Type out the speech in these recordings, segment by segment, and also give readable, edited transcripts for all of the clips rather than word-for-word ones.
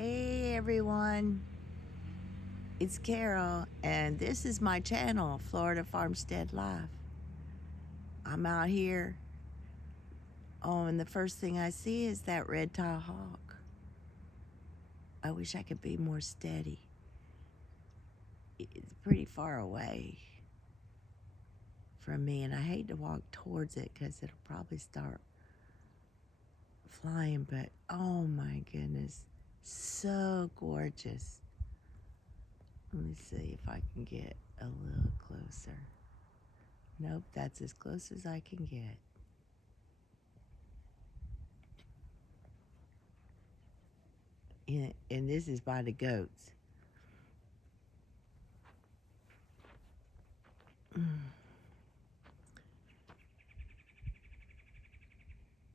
Hey everyone, it's Carol, and this is my channel, Florida Farmstead Life. I'm out here. Oh, and the first thing I see is that red-tailed hawk. I wish I could be more steady. It's pretty far away from me, and I hate to walk towards it because it'll probably start flying, but oh my goodness, so gorgeous. Let me see if I can get a little closer. Nope, that's as close as I can get. And this is by the goats.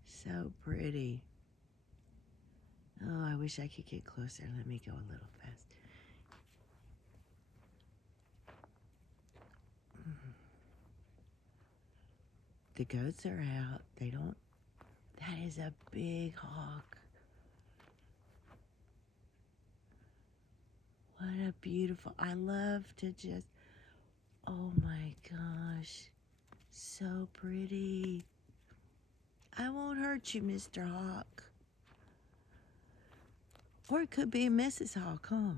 So pretty. Oh, I wish I could get closer. Let me go a little fast. The goats are out. They don't. That is a big hawk. What a beautiful. I love to just. Oh my gosh. So pretty. I won't hurt you, Mr. Hawk. Or it could be Mrs. Hawk, huh?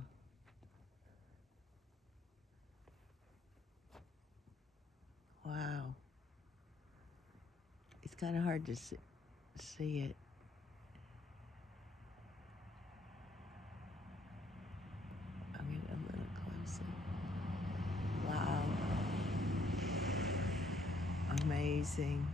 Wow. It's kind of hard to see it. I'll get a little closer. Wow. Amazing.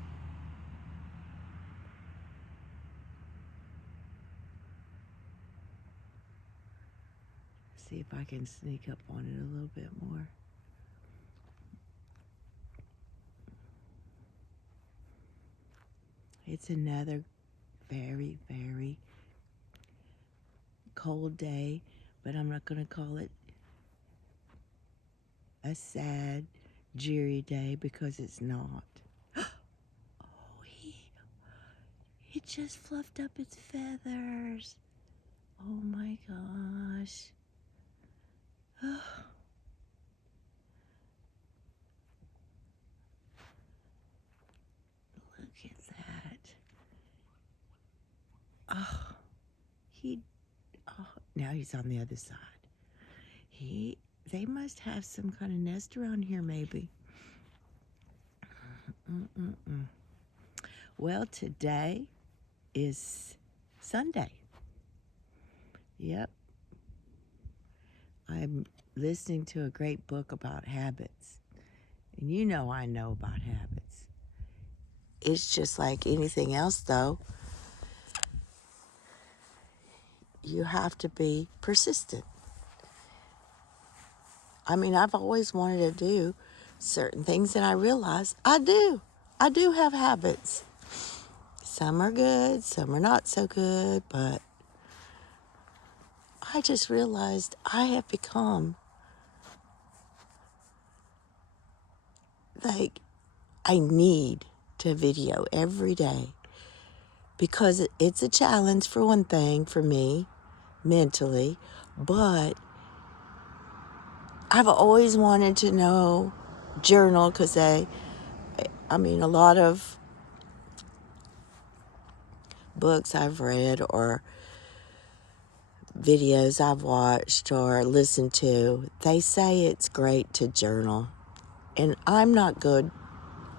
See if I can sneak up on it a little bit more. It's another very, very cold day, but I'm not going to call it a sad, dreary day because it's not. Oh, it just fluffed up its feathers. Oh my gosh. Oh. Look at that. Oh, now he's on the other side. They must have some kind of nest around here, maybe. Well, today is Sunday. Yep. I'm listening to a great book about habits. And you know I know about habits. It's just like anything else, though. You have to be persistent. I mean, I've always wanted to do certain things, and I realize I do. I do have habits. Some are good, some are not so good, but I just realized I have become like I need to video every day because it's a challenge for one thing for me mentally, but I've always wanted to know journal because a lot of books I've read or videos I've watched or listened to, they say it's great to journal. And I'm not good.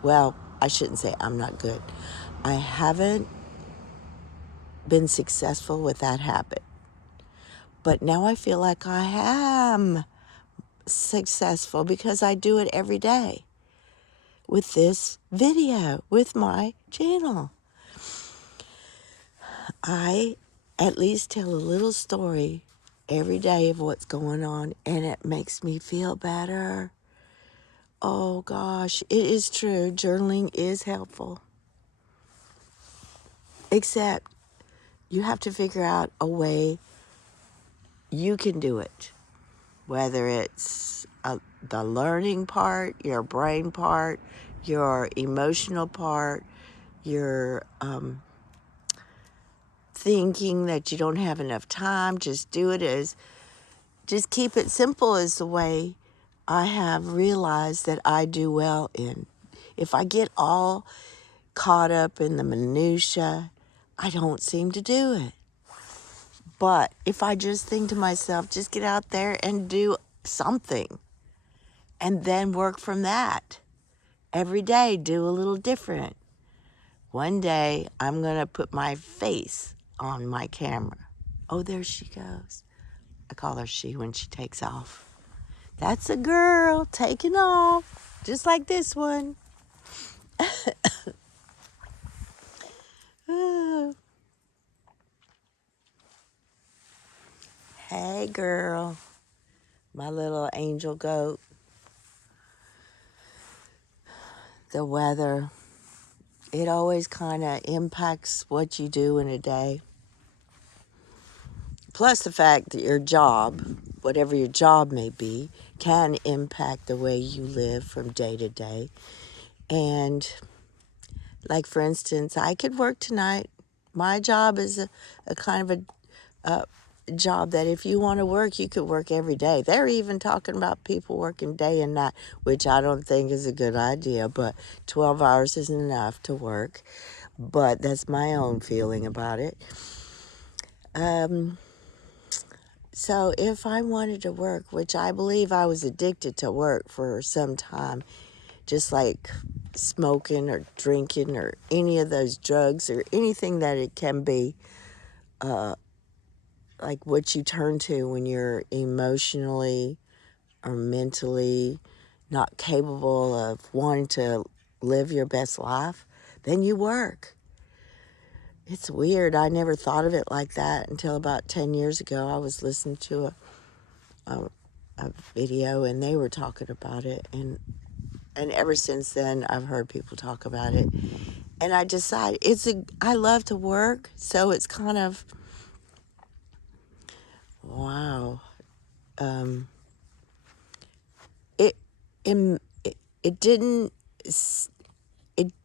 Well, I shouldn't say I'm not good. I haven't been successful with that habit. But now I feel like I am successful because I do it every day with this video, with my channel. I at least tell a little story every day of what's going on, and it makes me feel better. Oh gosh, it is true. Journaling is helpful. Except you have to figure out a way you can do it. Whether it's the learning part, your brain part, your emotional part, your thinking that you don't have enough time. Just do it just keep it simple is the way I have realized that I do well in. If I get all caught up in the minutia, I don't seem to do it. But if I just think to myself, just get out there and do something and then work from that. Every day, do a little different. One day, I'm going to put my face on my camera. Oh, there she goes. I call her she when she takes off. That's a girl taking off, just like this one. Hey, girl, my little angel goat. The weather, it always kind of impacts what you do in a day. Plus the fact that your job, whatever your job may be, can impact the way you live from day to day. And like, for instance, I could work tonight. My job is a kind of a job that if you want to work, you could work every day. They're even talking about people working day and night, which I don't think is a good idea, but 12 hours isn't enough to work. But that's my own feeling about it. So if I wanted to work, which I believe I was addicted to work for some time, just like smoking or drinking or any of those drugs or anything that it can be, like what you turn to when you're emotionally or mentally not capable of wanting to live your best life, then you work. It's weird. I never thought of it like that until about 10 years ago. I was listening to a video and they were talking about it. And ever since then, I've heard people talk about it. And I decided I love to work. So it's kind of, wow. It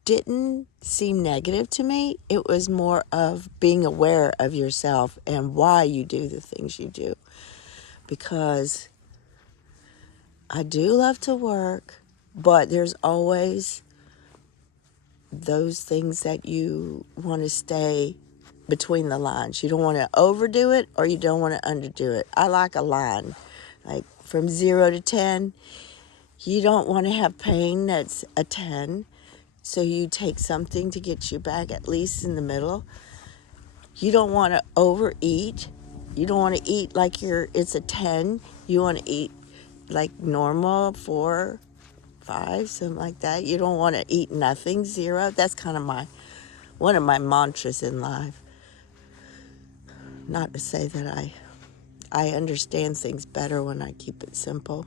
didn't seem negative to me. It was more of being aware of yourself and why you do the things you do. Because I do love to work, but there's always those things that you want to stay between the lines. You don't want to overdo it or you don't want to underdo it. I like a line, like from 0 to 10. You don't want to have pain that's a 10. So you take something to get you back at least in the middle. You don't want to overeat. You don't want to eat like it's a 10. You want to eat like normal, 4, 5, something like that. You don't want to eat nothing, 0. That's kind of one of my mantras in life. Not to say that I understand things better when I keep it simple.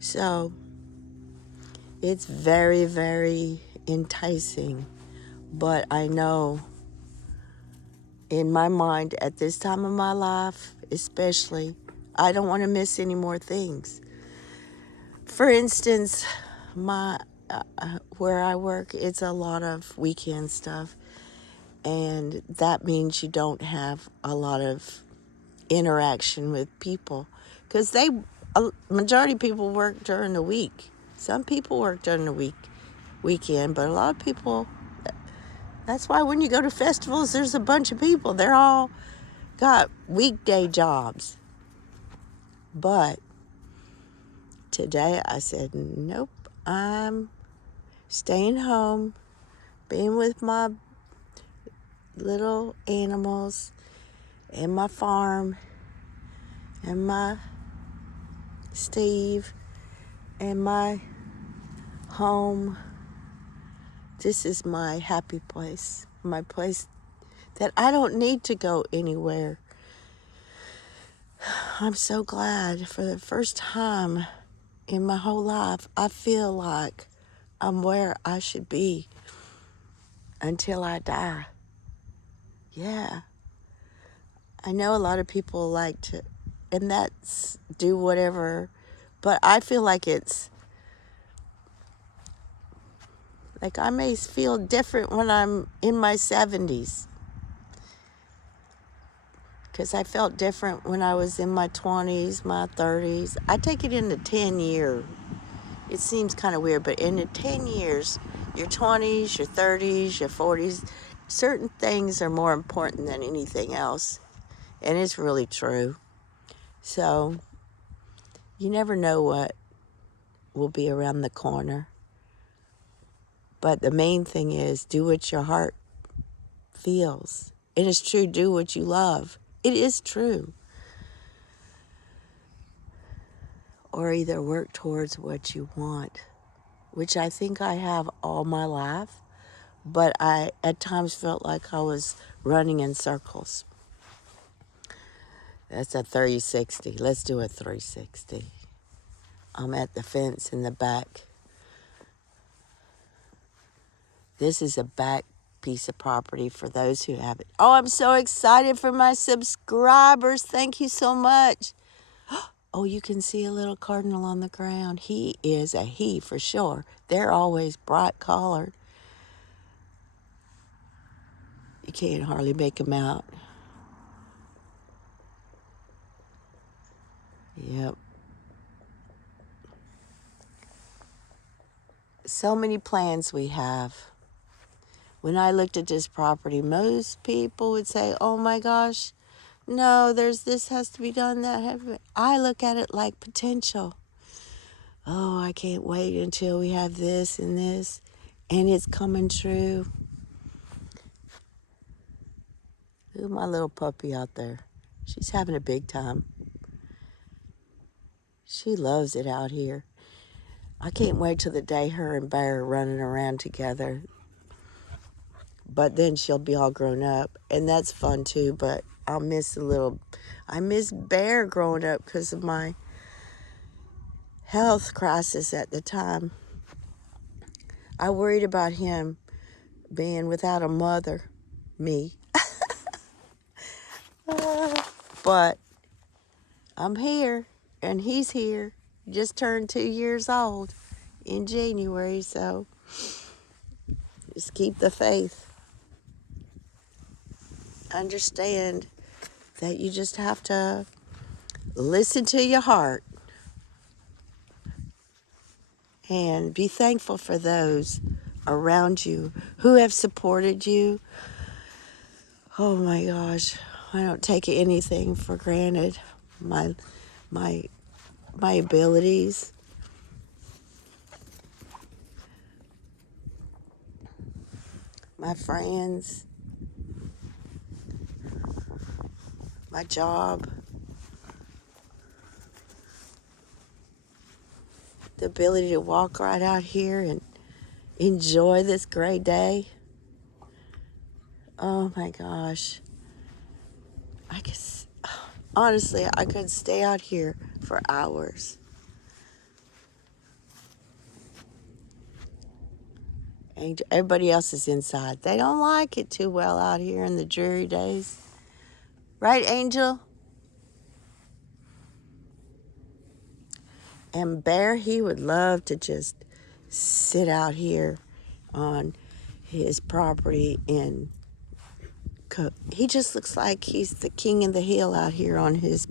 So it's very, very enticing, but I know in my mind at this time of my life, especially, I don't want to miss any more things. For instance, where I work, it's a lot of weekend stuff, and that means you don't have a lot of interaction with people because majority of people work during the week. Some people work during the weekend, but a lot of people, that's why when you go to festivals, there's a bunch of people. They're all got weekday jobs. But today I said, nope, I'm staying home, being with my little animals and my farm and my Steve and my home. This is my happy place, my place that I don't need to go anywhere. I'm so glad for the first time in my whole life, I feel like I'm where I should be until I die. Yeah. I know a lot of people like to, and that's do whatever, but I feel like it's, like I may feel different when I'm in my 70s. because I felt different when I was in my 20s, my 30s. I take it into 10 years. It seems kind of weird, but in the 10 years, your 20s, your 30s, your 40s, certain things are more important than anything else. And it's really true. So you never know what will be around the corner. But the main thing is do what your heart feels. It is true, do what you love. It is true. Or either work towards what you want, which I think I have all my life, but I at times felt like I was running in circles. That's a 360. Let's do a 360. I'm at the fence in the back. This is a back piece of property for those who have it. Oh, I'm so excited for my subscribers. Thank you so much. Oh, you can see a little cardinal on the ground. He is a he for sure. They're always bright colored. You can't hardly make them out. Yep. So many plans we have. When I looked at this property, most people would say, oh my gosh, no, there's this has to be done, that has to be. I look at it like potential. Oh, I can't wait until we have this and this, and it's coming true. Look at my little puppy out there. She's having a big time. She loves it out here. I can't wait till the day her and Bear are running around together. But then she'll be all grown up, and that's fun too, but I miss Bear growing up because of my health crisis at the time. I worried about him being without a mother, me. But I'm here, and he's here. He just turned 2 years old in January, so just keep the faith. Understand that you just have to listen to your heart and be thankful for those around you who have supported you. Oh my gosh, I don't take anything for granted. My abilities. My friends. My job. The ability to walk right out here and enjoy this great day. Oh my gosh. Honestly, I could stay out here for hours. And everybody else is inside. They don't like it too well out here in the dreary days. Right, Angel? And Bear, he would love to just sit out here on his property and cook. He just looks like he's the king of the hill out here on his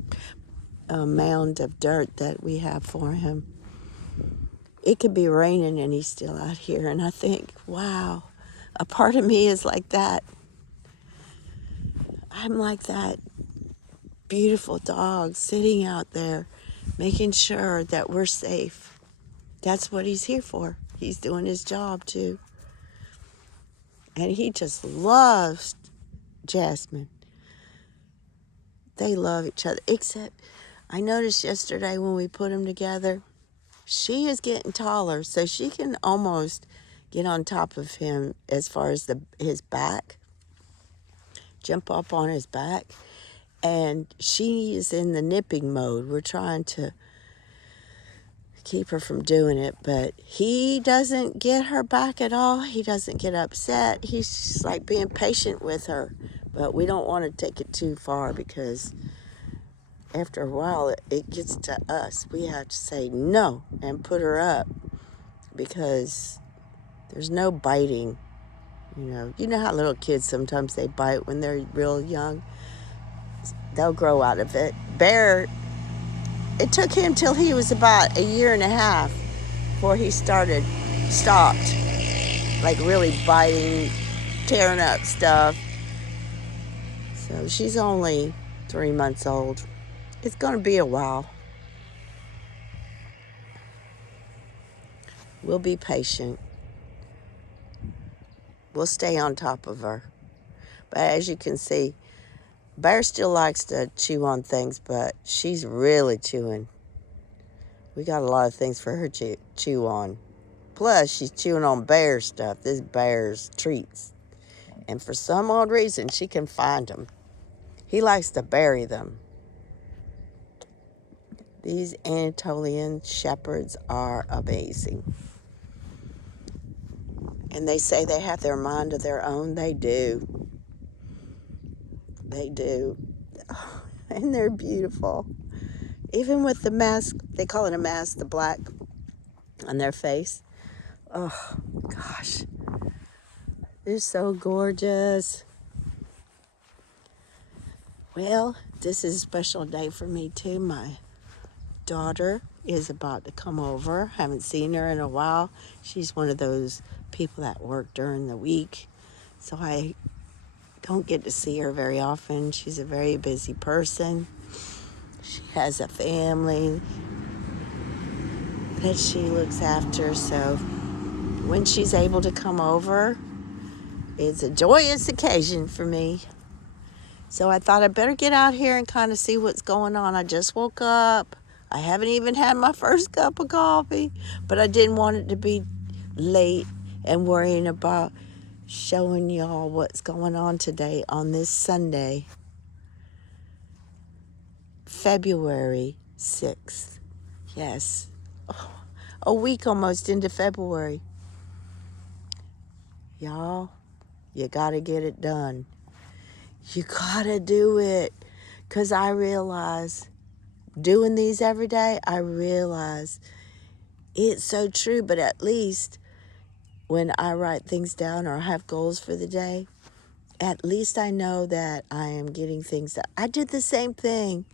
mound of dirt that we have for him. It could be raining and he's still out here, and I think, wow, a part of me is like that. I'm like that beautiful dog sitting out there making sure that we're safe. That's what he's here for. He's doing his job too. And he just loves Jasmine. They love each other, except I noticed yesterday when we put them together, she is getting taller, so she can almost get on top of him as far as his back, jump up on his back, and she is in the nipping mode. We're trying to keep her from doing it, but he doesn't get her back at all. He doesn't get upset. He's just like being patient with her, but we don't want to take it too far because after a while it gets to us. We have to say no and put her up because there's no biting. You know how little kids sometimes they bite when they're real young. they'll grow out of it. Bear, it took him till he was about 1.5 years before he stopped, like really biting, tearing up stuff. So she's only 3 months old. It's going to be a while. We'll be patient. We'll stay on top of her. But as you can see, Bear still likes to chew on things, but she's really chewing. We got a lot of things for her to chew on. Plus, she's chewing on Bear stuff. This Bear's treats. And for some odd reason, she can find them. He likes to bury them. These Anatolian shepherds are amazing. And they say they have their mind of their own. They do. They do. And they're beautiful. Even with the mask, they call it a mask, the black on their face. Oh, gosh. They're so gorgeous. Well, this is a special day for me, too. My daughter is about to come over. Haven't seen her in a while. She's one of those people that work during the week, so I don't get to see her very often. She's a very busy person. She has a family that she looks after, so when she's able to come over, it's a joyous occasion for me. So I thought I'd better get out here and kind of see what's going on. I just woke up. I haven't even had my first cup of coffee, but I didn't want it to be late and worrying about showing y'all what's going on today on this Sunday, February 6th. Yes, a week almost into February. Y'all, you gotta get it done. You gotta do it. Because I realize, doing these every day, I realize it's so true. But at least when I write things down or have goals for the day, at least I know that I am getting things done. I did the same thing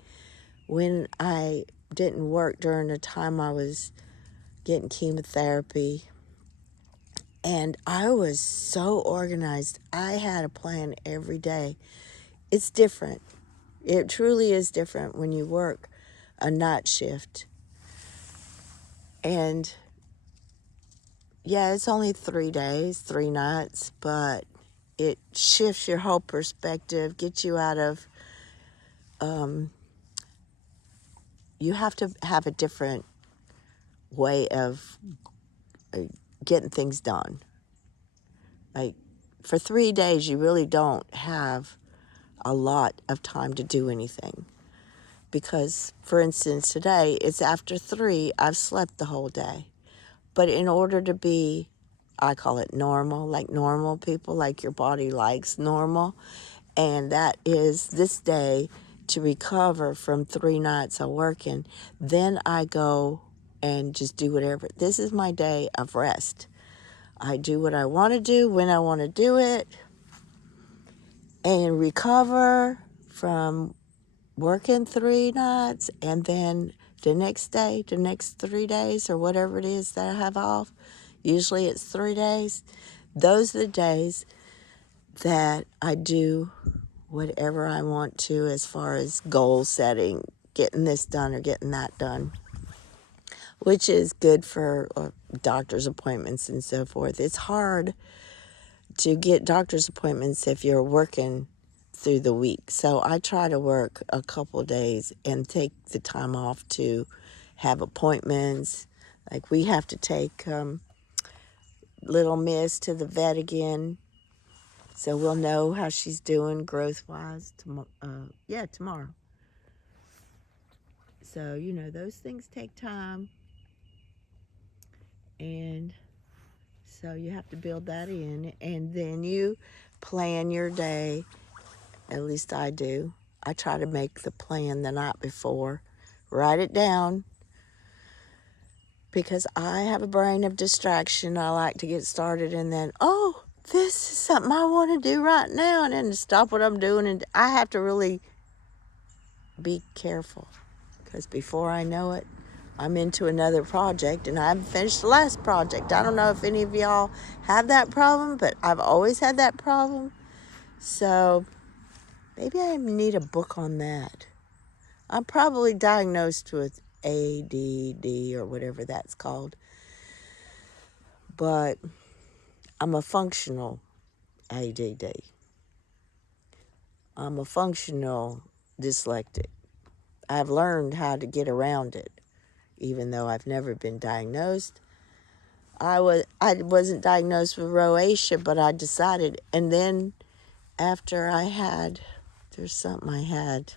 when I didn't work during the time I was getting chemotherapy. And I was so organized. I had a plan every day. It's different. It truly is different when you work a night shift. And yeah, it's only 3 days, 3 nights, but it shifts your whole perspective, gets you out of, you have to have a different way of getting things done. Like, for 3 days, you really don't have a lot of time to do anything. Because, for instance, today, it's after 3, I've slept the whole day. But in order to be, I call it normal, like normal people, like your body likes normal, and that is this day to recover from 3 nights of working, then I go and just do whatever. This is my day of rest. I do what I want to do when I want to do it and recover from working 3 nights, and then the next day, the next 3 days, or whatever it is that I have off, usually it's 3 days, those are the days that I do whatever I want to as far as goal setting, getting this done or getting that done, which is good for doctor's appointments and so forth. It's hard to get doctor's appointments if you're working through the week. So I try to work a couple days and take the time off to have appointments. Like, we have to take little Miss to the vet again, so we'll know how she's doing growth-wise tomorrow. So, those things take time, and so you have to build that in, and then you plan your day. At least I do. I try to make the plan the night before, write it down, because I have a brain of distraction. I like to get started and then, oh, this is something I want to do right now, and then stop what I'm doing, and I have to really be careful, because before I know it, I'm into another project, and I haven't finished the last project. I don't know if any of y'all have that problem, but I've always had that problem. So maybe I need a book on that. I'm probably diagnosed with ADD or whatever that's called, but I'm a functional ADD. I'm a functional dyslexic. I've learned how to get around it, even though I've never been diagnosed. I wasn't diagnosed with rosacea, but I decided, and then after there's something I had,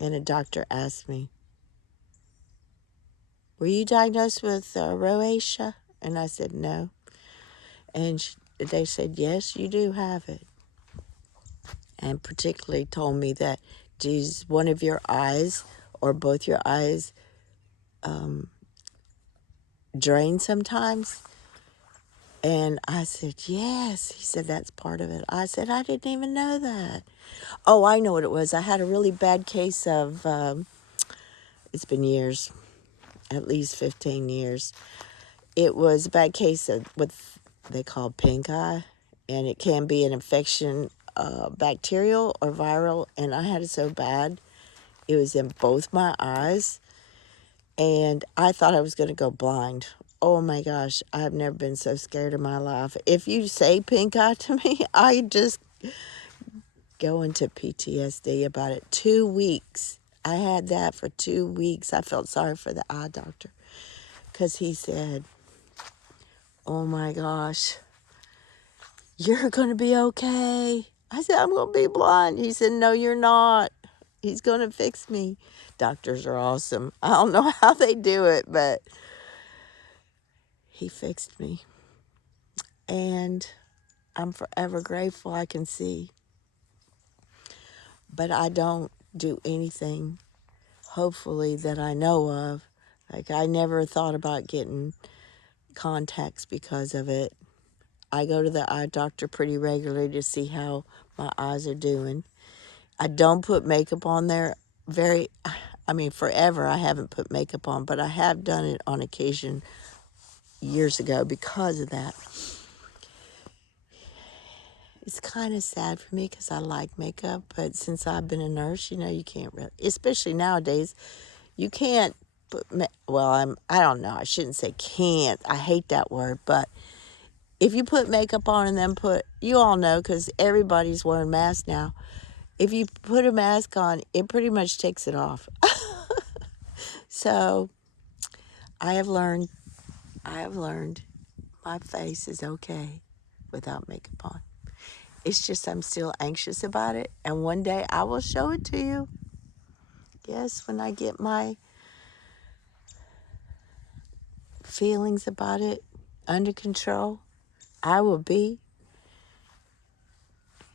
and a doctor asked me, "Were you diagnosed with rosacea?" And I said, "No." And they said, "Yes, you do have it." And particularly told me that, "Does one of your eyes or both your eyes drain sometimes?" And I said, "Yes." He said, "That's part of it." I said, "I didn't even know that." Oh, I know what it was. I had a really bad case of, it's been years, at least 15 years. It was a bad case of what they call pink eye, and it can be an infection, bacterial or viral, and I had it so bad. It was in both my eyes, and I thought I was going to go blind. Oh my gosh, I've never been so scared in my life. If you say pink eye to me, I just go into PTSD about it. 2 weeks. I had that for 2 weeks. I felt sorry for the eye doctor, because he said, "Oh my gosh, you're going to be okay." I said, "I'm going to be blind." He said, "No, you're not. He's going to fix me." Doctors are awesome. I don't know how they do it, but he fixed me. And I'm forever grateful I can see. But I don't do anything, hopefully, that I know of. Like, I never thought about getting contacts because of it. I go to the eye doctor pretty regularly to see how my eyes are doing. I don't put makeup on there forever I haven't put makeup on, but I have done it on occasion years ago because of that. It's kind of sad for me because I like makeup, but since I've been a nurse, you can't really, especially nowadays, you can't put, I don't know, I shouldn't say can't, I hate that word, but if you put makeup on and then you all know, because everybody's wearing masks now, if you put a mask on, it pretty much takes it off. So I have learned my face is okay without makeup on. It's just I'm still anxious about it, and one day I will show it to you. Yes, when I get my feelings about it under control, I will be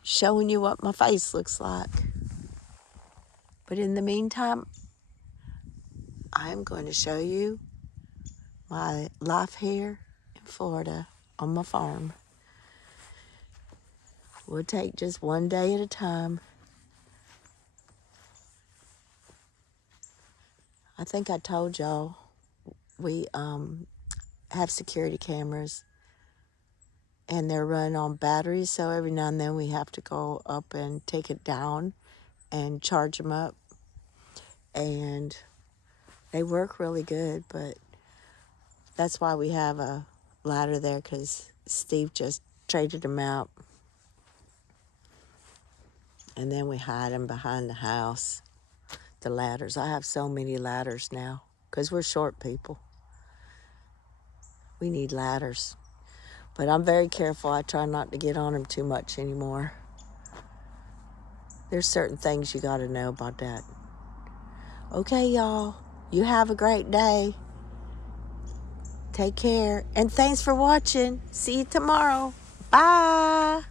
showing you what my face looks like. But in the meantime, I am going to show you my life here in Florida on my farm. We'll take just one day at a time. I think I told y'all we have security cameras, and they're run on batteries, so every now and then we have to go up and take it down and charge them up. And they work really good, but that's why we have a ladder there, because Steve just traded them out. And then we hide them behind the house, the ladders. I have so many ladders now because we're short people. We need ladders. But I'm very careful. I try not to get on them too much anymore. There's certain things you got to know about that. Okay, y'all. You have a great day. Take care. And thanks for watching. See you tomorrow. Bye.